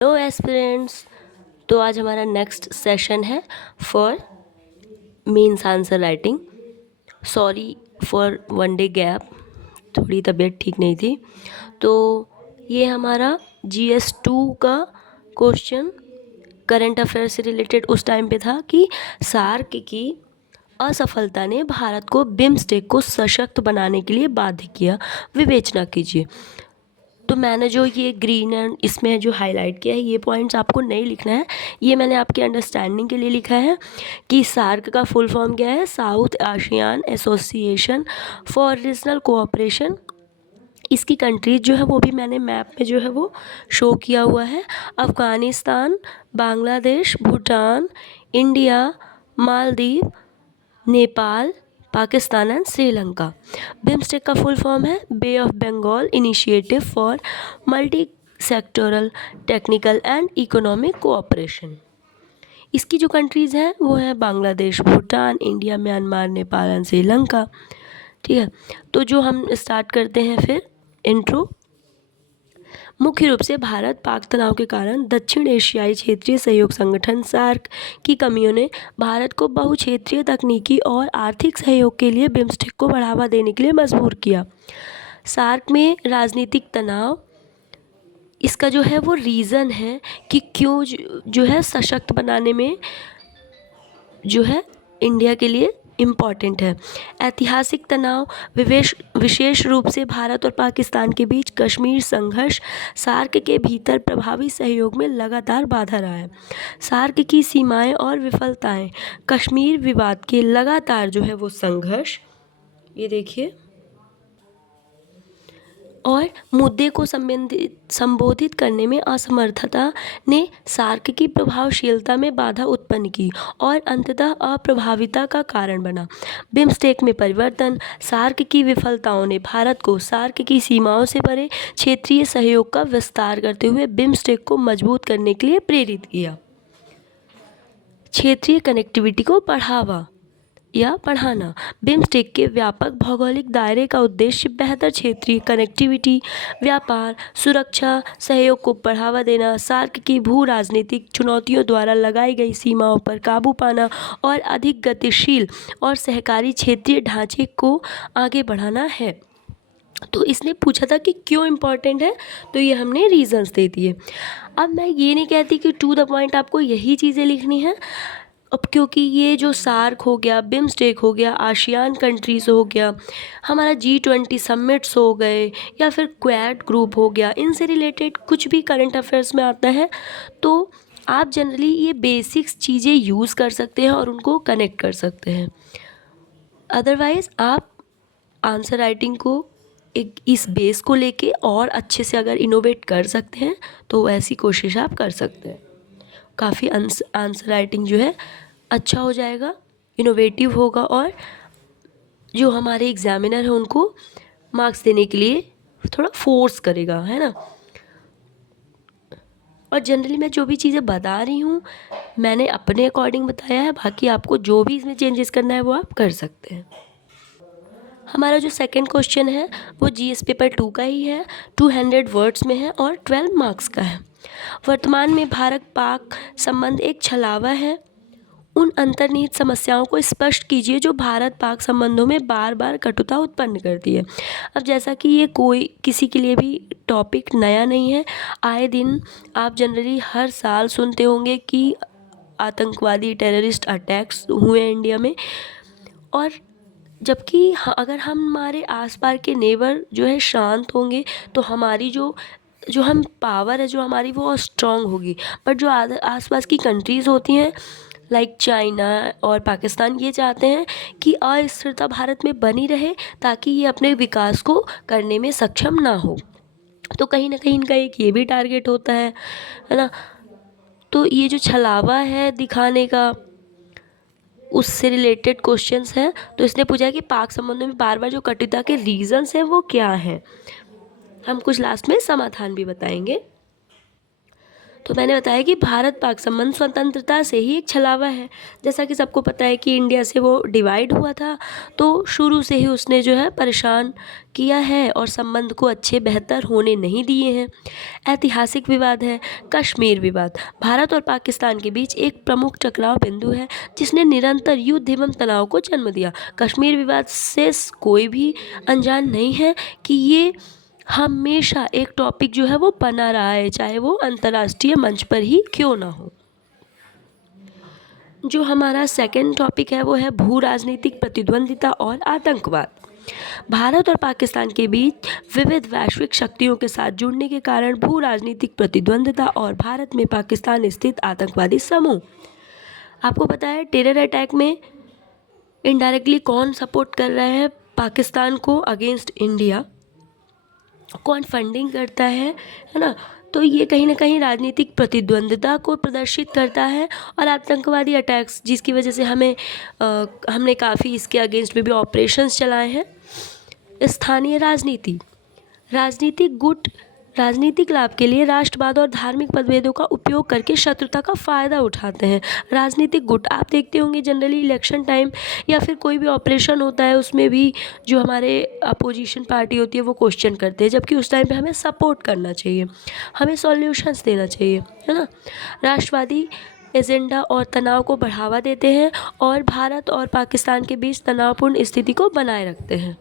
Hello aspirants. तो आज हमारा नेक्स्ट सेशन है for mains answer writing. Sorry for one day gap, थोड़ी तबीयत ठीक नहीं थी। तो ये हमारा GS2 का क्वेश्चन करंट अफेयर से रिलेटेड उस टाइम पे था कि सार्क की असफलता ने भारत को बिम्स्टेक को सशक्त बनाने के लिए बाध्य किया, विवेचना कीजिए। तो मैंने जो ये ग्रीन एंड इसमें जो हाईलाइट किया है, ये पॉइंट्स आपको नहीं लिखना है, ये मैंने आपके अंडरस्टैंडिंग के लिए लिखा है कि सार्क का फुल फॉर्म क्या है, south Asian association for regional cooperation. इसकी कंट्रीज जो है वो भी मैंने मैप में जो है वो शो किया हुआ है। Afghanistan, Bangladesh, Bhutan, India, Maldives, Nepal, Pakistan and Sri Lanka. BIMSTEC का फुल फॉर्म है bay of Bengal initiative for multi sectoral technical and economic cooperation. इसकी जो कंट्रीज़ हैं वो है Bangladesh, Bhutan, India, Myanmar, Nepal and Sri Lanka. ठीक है, तो जो हम स्टार्ट करते हैं फिर इंट्रो। मुख्य रूप से भारत पाक तनाव के कारण दक्षिण एशियाई क्षेत्रीय सहयोग संगठन सार्क की कमियों ने भारत को बहुक्षेत्रीय तकनीकी और आर्थिक सहयोग के लिए बिम्स्टेक को बढ़ावा देने के लिए मजबूर किया। सार्क में राजनीतिक तनाव इसका जो है वो रीज़न है कि क्यों जो है सशक्त बनाने में जो है इंडिया के लिए इम्पॉर्टेंट है। ऐतिहासिक तनाव विशेष रूप से भारत और पाकिस्तान के बीच कश्मीर संघर्ष सार्क के भीतर प्रभावी सहयोग में लगातार बाधा रहा है। सार्क की सीमाएं और विफलताएं, कश्मीर विवाद के लगातार जो है वो संघर्ष, ये देखिए, और मुद्दे को संबोधित करने में असमर्थता ने सार्क की प्रभावशीलता में बाधा उत्पन्न की और अंततः अप्रभाविता का कारण बना। बिम्स्टेक में परिवर्तन, सार्क की विफलताओं ने भारत को सार्क की सीमाओं से परे क्षेत्रीय सहयोग का विस्तार करते हुए बिम्स्टेक को मजबूत करने के लिए प्रेरित किया। क्षेत्रीय कनेक्टिविटी को बढ़ावा या बढ़ाना। बिम्स्टेक के व्यापक भौगोलिक दायरे का उद्देश्य बेहतर क्षेत्रीय कनेक्टिविटी, व्यापार, सुरक्षा सहयोग को बढ़ावा देना, सार्क की भू राजनीतिक चुनौतियों द्वारा लगाई गई सीमाओं पर काबू पाना और अधिक गतिशील और सहकारी क्षेत्रीय ढांचे को आगे बढ़ाना है। तो इसने पूछा था कि क्यों इम्पॉर्टेंट है, तो ये हमने रीजंस दे दिए। अब मैं ये नहीं कहती कि टू द पॉइंट आपको यही चीज़ें लिखनी है। अब क्योंकि ये जो सार्क हो गया, बिम्स्टेक हो गया, आसियान कंट्रीज़ हो गया, हमारा G20 समिट्स हो गए, या फिर क्वाड ग्रुप हो गया, इनसे रिलेटेड कुछ भी करंट अफेयर्स में आता है तो आप जनरली ये बेसिक्स चीज़ें यूज़ कर सकते हैं और उनको कनेक्ट कर सकते हैं। अदरवाइज़ आप आंसर राइटिंग को एक इस बेस को लेके और अच्छे से अगर इनोवेट कर सकते हैं तो ऐसी कोशिश आप कर सकते हैं। काफ़ी आंसर राइटिंग जो है अच्छा हो जाएगा, इनोवेटिव होगा, और जो हमारे एग्जामिनर हैं उनको मार्क्स देने के लिए थोड़ा फोर्स करेगा, है ना। और जनरली मैं जो भी चीज़ें बता रही हूँ मैंने अपने अकॉर्डिंग बताया है, बाकी आपको जो भी इसमें चेंजेस करना है वो आप कर सकते हैं। हमारा जो सेकंड क्वेश्चन है वो GS पेपर 2 का ही है, 200 वर्ड्स में है और 12 मार्क्स का है। वर्तमान में भारत पाक संबंध एक छलावा है, उन अंतर्निहित समस्याओं को स्पष्ट कीजिए जो भारत पाक संबंधों में बार बार कटुता उत्पन्न करती है। अब जैसा कि ये कोई किसी के लिए भी टॉपिक नया नहीं है, आए दिन आप जनरली हर साल सुनते होंगे कि आतंकवादी टेररिस्ट अटैक्स हुए हैं इंडिया में, और जबकि अगर हमारे आसपास के नेबर जो है शांत होंगे तो हमारी जो जो हम पावर है जो हमारी वो स्ट्रांग होगी। बट जो आसपास की कंट्रीज़ होती हैं लाइक चाइना और पाकिस्तान, ये चाहते हैं कि अस्थिरता भारत में बनी रहे ताकि ये अपने विकास को करने में सक्षम ना हो। तो कहीं ना कहीं इनका एक ये भी टारगेट होता है ना। तो ये जो छलावा है दिखाने का, उससे रिलेटेड क्वेश्चंस हैं। तो इसने पूछा है कि पाक संबंधों में बार बार जो कटुता के रीजंस हैं वो क्या हैं। हम कुछ लास्ट में समाधान भी बताएंगे। तो मैंने बताया कि भारत पाक संबंध स्वतंत्रता से ही एक छलावा है। जैसा कि सबको पता है कि इंडिया से वो डिवाइड हुआ था, तो शुरू से ही उसने जो है परेशान किया है और संबंध को अच्छे बेहतर होने नहीं दिए हैं। ऐतिहासिक विवाद है कश्मीर विवाद। भारत और पाकिस्तान के बीच एक प्रमुख टकराव बिंदु है जिसने निरंतर युद्ध एवं तनाव को जन्म दिया। कश्मीर विवाद से कोई भी अनजान नहीं है कि ये हमेशा एक टॉपिक जो है वो बना रहा है, चाहे वो अंतर्राष्ट्रीय मंच पर ही क्यों ना हो। जो हमारा सेकंड टॉपिक है वो है भू राजनीतिक प्रतिद्वंदिता और आतंकवाद। भारत और पाकिस्तान के बीच विविध वैश्विक शक्तियों के साथ जुड़ने के कारण भू राजनीतिक प्रतिद्वंदिता और भारत में पाकिस्तान स्थित आतंकवादी समूह। आपको पता है टेरर अटैक में इनडायरेक्टली कौन सपोर्ट कर रहा है पाकिस्तान को अगेंस्ट इंडिया, कौन फंडिंग करता है ना। तो ये कहीं ना कहीं राजनीतिक प्रतिद्वंद्विता को प्रदर्शित करता है। और आतंकवादी अटैक्स जिसकी वजह से हमने काफ़ी इसके अगेंस्ट में भी ऑपरेशंस चलाए हैं। स्थानीय राजनीतिक गुट राजनीतिक लाभ के लिए राष्ट्रवाद और धार्मिक मतभेदों का उपयोग करके शत्रुता का फ़ायदा उठाते हैं। राजनीतिक गुट आप देखते होंगे जनरली इलेक्शन टाइम या फिर कोई भी ऑपरेशन होता है उसमें भी जो हमारे अपोजिशन पार्टी होती है वो क्वेश्चन करते हैं, जबकि उस टाइम पे हमें सपोर्ट करना चाहिए, हमें सॉल्यूशंस देना चाहिए, है ना। राष्ट्रवादी एजेंडा और तनाव को बढ़ावा देते हैं और भारत और पाकिस्तान के बीच तनावपूर्ण स्थिति को बनाए रखते हैं।